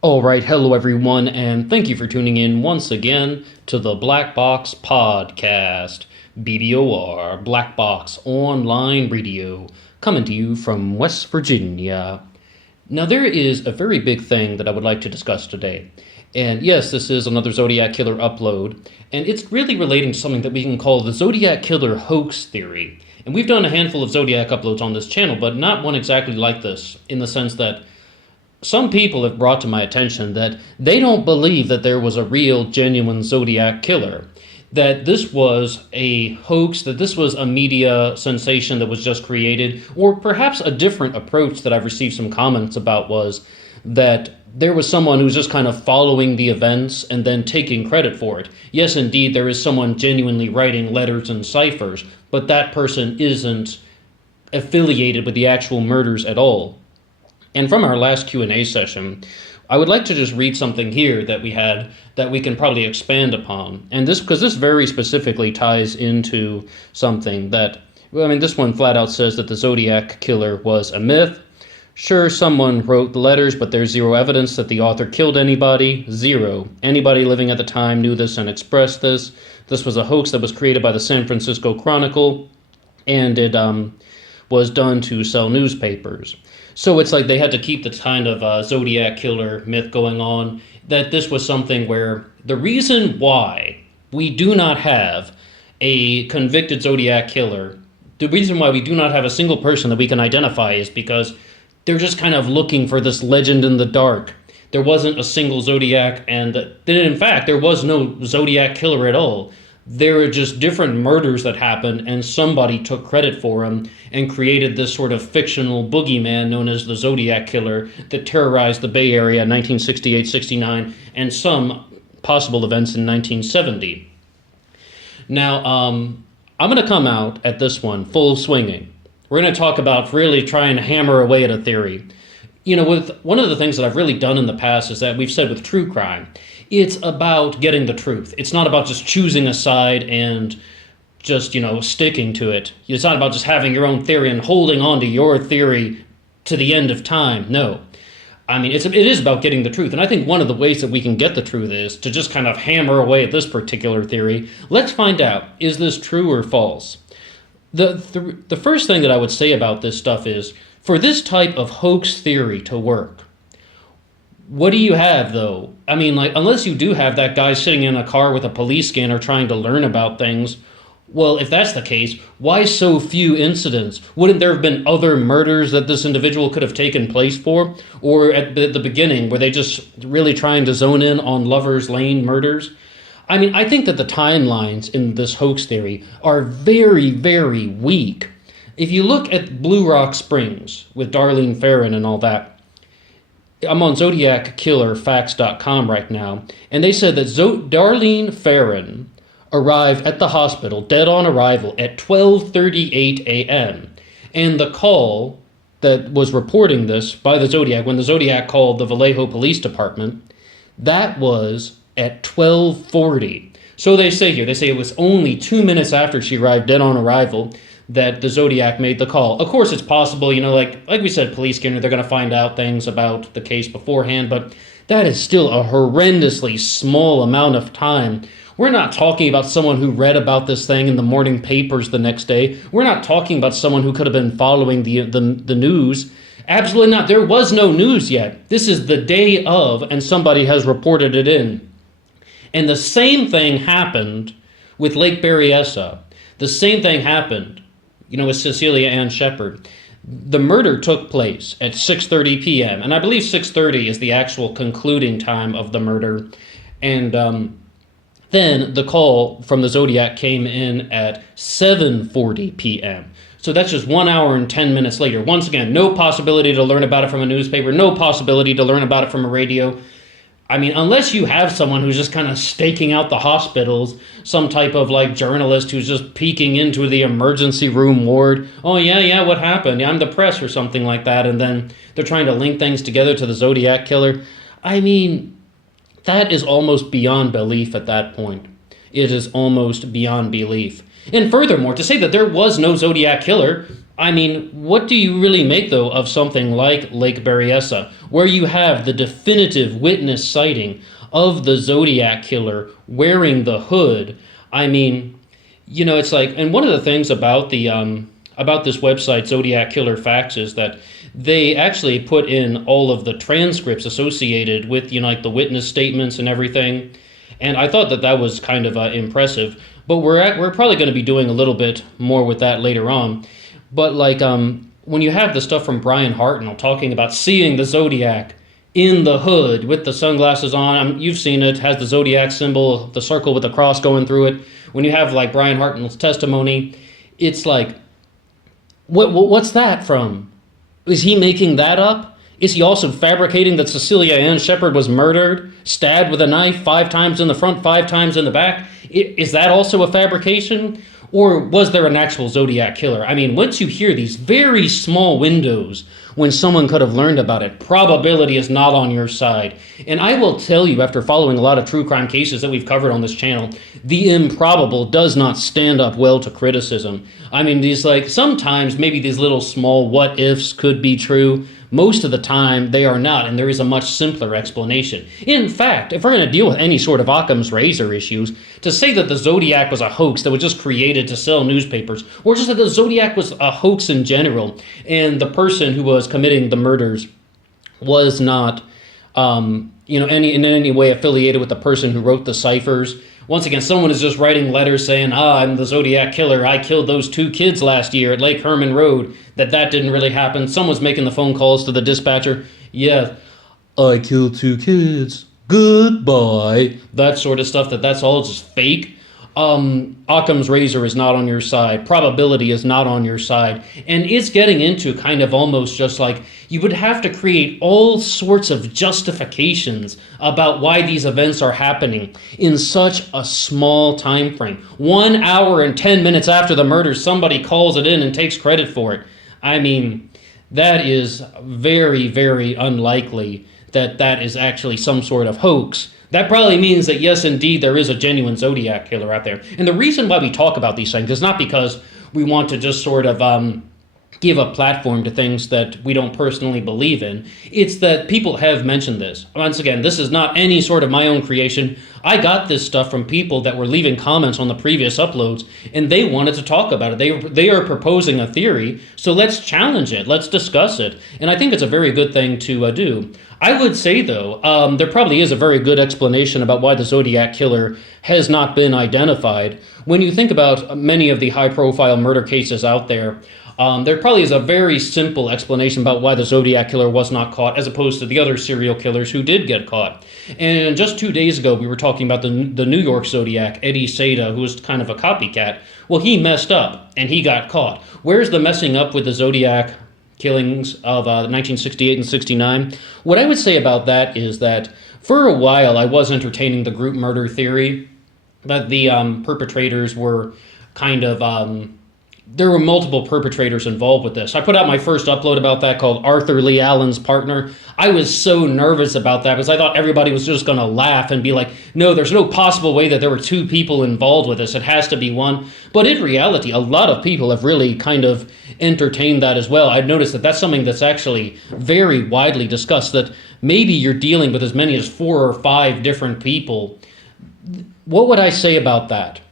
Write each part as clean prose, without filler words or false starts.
Alright, hello everyone, and thank you for tuning in once again to the Black Box Podcast. BBOR, Black Box Online Radio, coming to you from West Virginia. Now, there is a very big thing that I would like to discuss today. And yes, this is another Zodiac Killer upload, and it's really relating to something that we can call the Zodiac Killer Hoax Theory. And we've done a handful of Zodiac uploads on this channel, but not one exactly like this, in the sense that some people have brought to my attention that they don't believe that there was a real, genuine Zodiac killer. That this was a hoax, that this was a media sensation that was just created, or perhaps a different approach that I've received some comments about was that there was someone who's just kind of following the events and then taking credit for it. Yes, indeed, there is someone genuinely writing letters and ciphers, but that person isn't affiliated with the actual murders at all. And from our last Q&A session, I would like to just read something here that we had that we can probably expand upon. And this, because this very specifically ties into something that, this one flat out says that the Zodiac Killer was a myth. Sure, someone wrote the letters, but there's zero evidence that the author killed anybody. Zero. Anybody living at the time knew this and expressed this. This was a hoax that was created by the San Francisco Chronicle, and it was done to sell newspapers. So it's like they had to keep the kind of Zodiac Killer myth going on, that this was something where the reason why we do not have a convicted Zodiac Killer, the reason why we do not have a single person that we can identify is because they're just kind of looking for this legend in the dark. There wasn't a single Zodiac, and in fact, there was no Zodiac Killer at all. There were just different murders that happened, and somebody took credit for them and created this sort of fictional boogeyman known as the Zodiac Killer that terrorized the Bay Area in 1968-69 and some possible events in 1970. Now, I'm going to come out at this one full swinging. We're going to talk about really trying to hammer away at a theory. With one of the things that I've really done in the past is that we've said with true crime, it's about getting the truth. It's not about just choosing a side and just, sticking to it. It's not about just having your own theory and holding on to your theory to the end of time. No. It is about getting the truth. And I think one of the ways that we can get the truth is to just kind of hammer away at this particular theory. Let's find out, is this true or false? The first thing that I would say about this stuff is, for this type of hoax theory to work, what do you have, though? Unless you do have that guy sitting in a car with a police scanner trying to learn about things, well, if that's the case, why so few incidents? Wouldn't there have been other murders that this individual could have taken place for? Or at the beginning, were they just really trying to zone in on Lover's Lane murders? I think that the timelines in this hoax theory are very, very weak. If you look at Blue Rock Springs with Darlene Ferrin and all that, I'm on ZodiacKillerFacts.com right now, and they said that Darlene Ferrin arrived at the hospital, dead on arrival, at 12:38 a.m. And the call that was reporting this by the Zodiac, when the Zodiac called the Vallejo Police Department, that was at 12:40. So they say it was only 2 minutes after she arrived, dead on arrival, that the Zodiac made the call. Of course, it's possible, like we said, police scanner, they're going to find out things about the case beforehand, but that is still a horrendously small amount of time. We're not talking about someone who read about this thing in the morning papers the next day. We're not talking about someone who could have been following the news. Absolutely not. There was no news yet. This is the day of, and somebody has reported it in. And the same thing happened with Lake Berryessa. The same thing happened with Cecilia Ann Shepard. The murder took place at 6:30 p.m., and I believe 6:30 is the actual concluding time of the murder. And then the call from the Zodiac came in at 7:40 p.m. So that's just 1 hour and 10 minutes later. Once again, no possibility to learn about it from a newspaper, no possibility to learn about it from a radio. Unless you have someone who's just kind of staking out the hospitals, some type of journalist who's just peeking into the emergency room ward. Oh, yeah, what happened? Yeah, I'm the press or something like that. And then they're trying to link things together to the Zodiac Killer. That is almost beyond belief at that point. It is almost beyond belief. And furthermore, to say that there was no Zodiac Killer, I mean, what do you really make, though, of something like Lake Berryessa, where you have the definitive witness sighting of the Zodiac killer wearing the hood? I mean, it's like, and one of the things about the about this website, Zodiac Killer Facts, is that they actually put in all of the transcripts associated with, like the witness statements and everything. And I thought that that was kind of impressive. But we're probably going to be doing a little bit more with that later on. But like when you have the stuff from Brian Hartnell talking about seeing the Zodiac in the hood with the sunglasses on, you've seen it, has the Zodiac symbol, the circle with the cross going through it. When you have like Brian Hartnell's testimony, it's like, what's that from? Is he making that up? Is he also fabricating that Cecilia Ann Shepard was murdered, stabbed with a knife 5 times in the front, 5 times in the back? Is that also a fabrication? Or was there an actual Zodiac killer? I mean, once you hear these very small windows when someone could have learned about it, probability is not on your side. And I will tell you, after following a lot of true crime cases that we've covered on this channel, the improbable does not stand up well to criticism. I mean, sometimes maybe these little small what ifs could be true. Most of the time, they are not, and there is a much simpler explanation. In fact, if we're going to deal with any sort of Occam's razor issues, to say that the Zodiac was a hoax that was just created to sell newspapers, or just that the Zodiac was a hoax in general, and the person who was committing the murders was not, in any way affiliated with the person who wrote the ciphers. Once again, someone is just writing letters saying, I'm the Zodiac killer, I killed those 2 kids last year at Lake Herman Road, that didn't really happen. Someone's making the phone calls to the dispatcher. Yeah, I killed 2 kids. Goodbye. That sort of stuff, that's all just fake. Occam's razor is not on your side. Probability is not on your side. And it's getting into kind of almost just like you would have to create all sorts of justifications about why these events are happening in such a small time frame. 1 hour and 10 minutes after the murder, somebody calls it in and takes credit for it. I mean, that is very, very unlikely that is actually some sort of hoax. That probably means that, yes, indeed, there is a genuine Zodiac killer out there. And the reason why we talk about these things is not because we want to just sort of give a platform to things that we don't personally believe in. It's that people have mentioned this. Once again, this is not any sort of my own creation. I got this stuff from people that were leaving comments on the previous uploads, and they wanted to talk about it. They are proposing a theory, so let's challenge it. Let's discuss it. And I think it's a very good thing to do. I would say, though, there probably is a very good explanation about why the Zodiac killer has not been identified. When you think about many of the high-profile murder cases out there, there probably is a very simple explanation about why the Zodiac killer was not caught, as opposed to the other serial killers who did get caught. And just 2 days ago, we were talking about the New York Zodiac, Eddie Seda, who was kind of a copycat. Well, he messed up, and he got caught. Where's the messing up with the Zodiac killings of 1968 and 69? What I would say about that is that for a while I was entertaining the group murder theory, that the perpetrators were kind of there were multiple perpetrators involved with this. I put out my first upload about that called Arthur Lee Allen's Partner. I was so nervous about that because I thought everybody was just going to laugh and be like, no, there's no possible way that there were 2 people involved with this. It has to be one. But in reality, a lot of people have really kind of entertained that as well. I've noticed that that's something that's actually very widely discussed, that maybe you're dealing with as many as 4 or 5 different people. What would I say about that?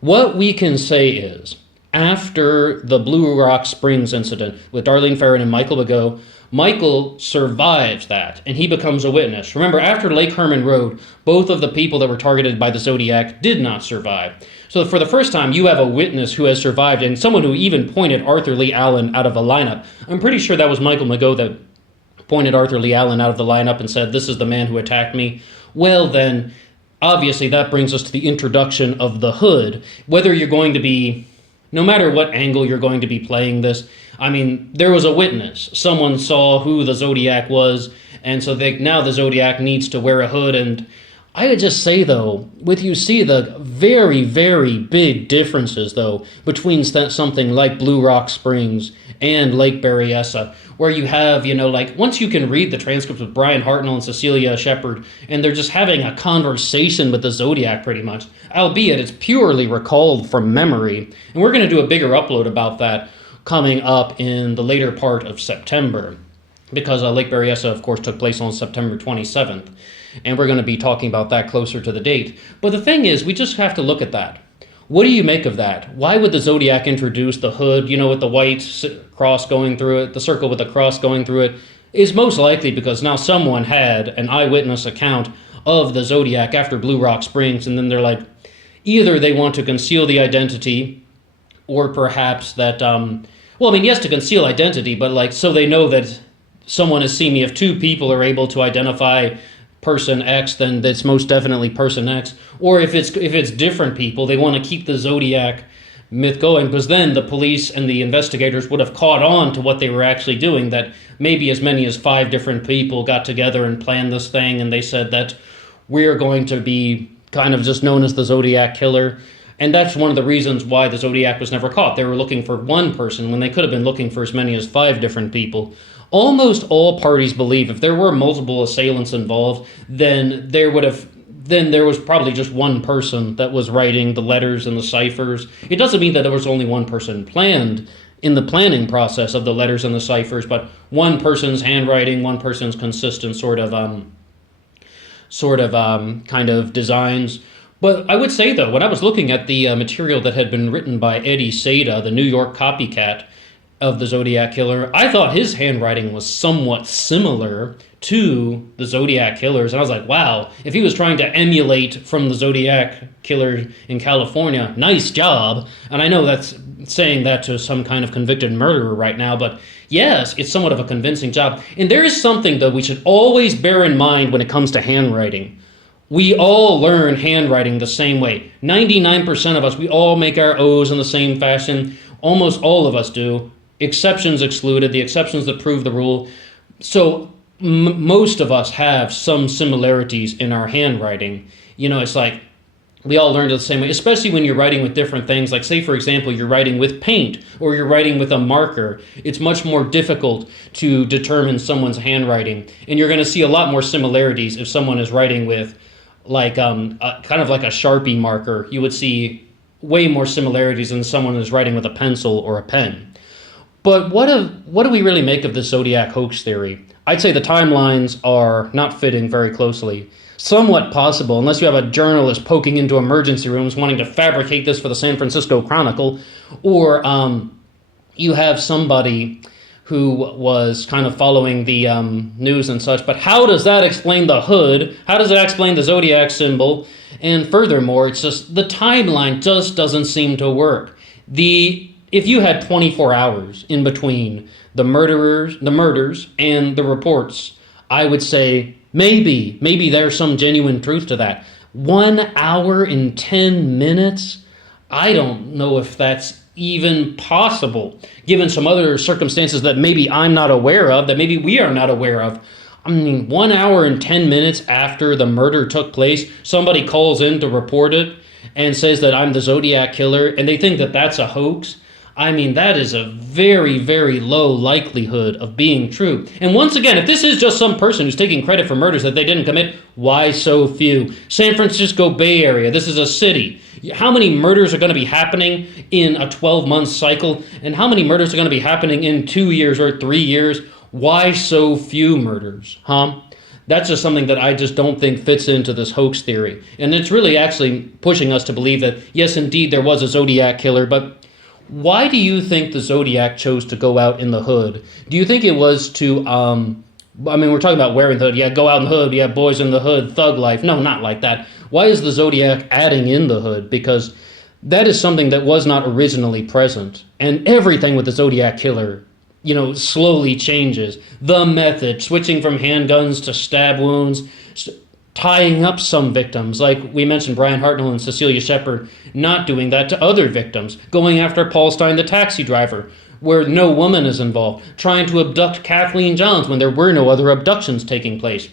What we can say is, after the Blue Rock Springs incident with Darlene Ferrin and Michael Legault, Michael survives that, and he becomes a witness. Remember, after Lake Herman Road, both of the people that were targeted by the Zodiac did not survive. So for the first time, you have a witness who has survived, and someone who even pointed Arthur Lee Allen out of the lineup. I'm pretty sure that was Michael Legault that pointed Arthur Lee Allen out of the lineup and said, this is the man who attacked me. Well, then, obviously that brings us to the introduction of the hood. Whether you're going to be, no matter what angle you're going to be playing this, I mean, there was a witness. Someone saw who the Zodiac was, and so now the Zodiac needs to wear a hood. And I would just say, though, you see the very, very big differences, though, between something like Blue Rock Springs and Lake Berryessa, where you have, once you can read the transcripts with Brian Hartnell and Cecilia Shepard, and they're just having a conversation with the Zodiac pretty much, albeit it's purely recalled from memory. And we're going to do a bigger upload about that coming up in the later part of September, because Lake Berryessa, of course, took place on September 27th. And we're going to be talking about that closer to the date. But the thing is, we just have to look at that. What do you make of that? Why would the Zodiac introduce the hood, with the white cross going through it, the circle with the cross going through it? Is most likely because now someone had an eyewitness account of the Zodiac after Blue Rock Springs, and then they're like, either they want to conceal the identity, or perhaps that, yes, to conceal identity, but so they know that someone has seen me. If two people are able to identify person X, then that's most definitely person X. Or if it's different people, they want to keep the Zodiac myth going, because then the police and the investigators would have caught on to what they were actually doing, that maybe as many as 5 different people got together and planned this thing, and they said that we're going to be kind of just known as the Zodiac Killer. And that's one of the reasons why the Zodiac was never caught. They were looking for one person when they could have been looking for as many as 5 different people. Almost all parties believe if there were multiple assailants involved, then there was probably just one person that was writing the letters and the ciphers. It doesn't mean that there was only one person planned in the planning process of the letters and the ciphers, but one person's handwriting, one person's consistent sort of kind of designs. But I would say, though, when I was looking at the material that had been written by Eddie Seda, the New York copycat of the Zodiac Killer, I thought his handwriting was somewhat similar to the Zodiac Killer's. And I was like, wow, if he was trying to emulate from the Zodiac Killer in California, nice job. And I know that's saying that to some kind of convicted murderer right now, but yes, it's somewhat of a convincing job. And there is something, though, we should always bear in mind when it comes to handwriting. We all learn handwriting the same way. 99% of us, we all make our O's in the same fashion. Almost all of us do. Exceptions excluded, the exceptions that prove the rule. So most of us have some similarities in our handwriting. It's like we all learned it the same way, especially when you're writing with different things. Like, say, for example, you're writing with paint or you're writing with a marker. It's much more difficult to determine someone's handwriting. And you're going to see a lot more similarities if someone is writing with kind of like a Sharpie marker. You would see way more similarities than someone who's writing with a pencil or a pen. But what do we really make of the Zodiac hoax theory? I'd say the timelines are not fitting very closely. Somewhat possible, unless you have a journalist poking into emergency rooms wanting to fabricate this for the San Francisco Chronicle, or you have somebody who was kind of following the news and such. But how does that explain the hood? How does that explain the Zodiac symbol? And furthermore, it's just the timeline just doesn't seem to work. If you had 24 hours in between the murders and the reports, I would say maybe there's some genuine truth to that. 1 hour and 10 minutes? I don't know if that's even possible, given some other circumstances that maybe I'm not aware of, that maybe we are not aware of. 1 hour and 10 minutes after the murder took place, somebody calls in to report it and says that I'm the Zodiac Killer, and they think that that's a hoax. That is a very, very low likelihood of being true. And once again, if this is just some person who's taking credit for murders that they didn't commit, why so few? San Francisco Bay Area, this is a city. How many murders are going to be happening in a 12-month cycle? And how many murders are going to be happening in 2 years or 3 years? Why so few murders? That's just something that I just don't think fits into this hoax theory. And it's really actually pushing us to believe that, yes, indeed, there was a Zodiac Killer, but why do you think the Zodiac chose to go out in the hood? Do you think it was to, we're talking about wearing the hood. Yeah, go out in the hood. Yeah, boys in the hood, thug life. No, not like that. Why is the Zodiac adding in the hood? Because that is something that was not originally present. And everything with the Zodiac Killer, slowly changes. The method, switching from handguns to stab wounds, tying up some victims, like we mentioned Brian Hartnell and Cecilia Shepard, not doing that to other victims, going after Paul Stein, the taxi driver, where no woman is involved, trying to abduct Kathleen Johns when there were no other abductions taking place.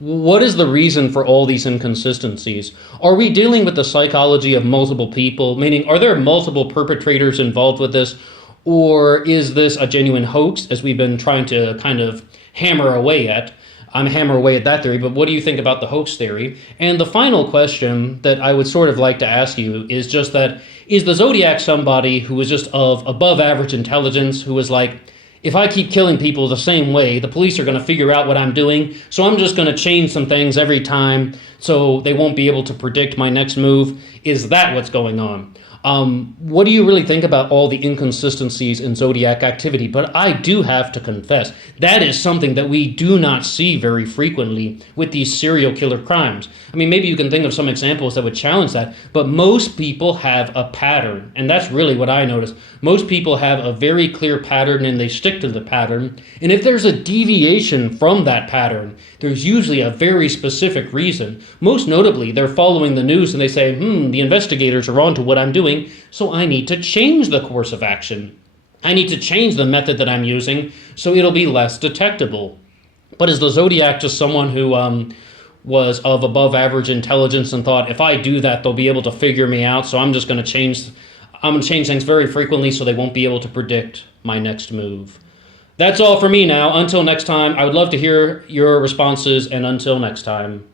What is the reason for all these inconsistencies? Are we dealing with the psychology of multiple people? Meaning, are there multiple perpetrators involved with this? Or is this a genuine hoax, as we've been trying to kind of hammer away at? I'm hammer away at that theory, but what do you think about the hoax theory? And the final question that I would sort of like to ask you is just that, is the Zodiac somebody who is just of above average intelligence, who is like, if I keep killing people the same way, the police are going to figure out what I'm doing, so I'm just going to change some things every time so they won't be able to predict my next move? Is that what's going on? What do you really think about all the inconsistencies in Zodiac activity? But I do have to confess, that is something that we do not see very frequently with these serial killer crimes. I mean, maybe you can think of some examples that would challenge that, but most people have a pattern, and that's really what I notice. Most people have a very clear pattern and they stick to the pattern, and if there's a deviation from that pattern, there's usually a very specific reason. Most notably, they're following the news and they say, the investigators are onto what I'm doing, so I need to change the course of action. I need to change the method that I'm using so it'll be less detectable. But is the Zodiac just someone who was of above average intelligence and thought, if I do that, they'll be able to figure me out, so I'm going to change things very frequently so they won't be able to predict my next move? That's all for me now. Until next time, I would love to hear your responses, and until next time.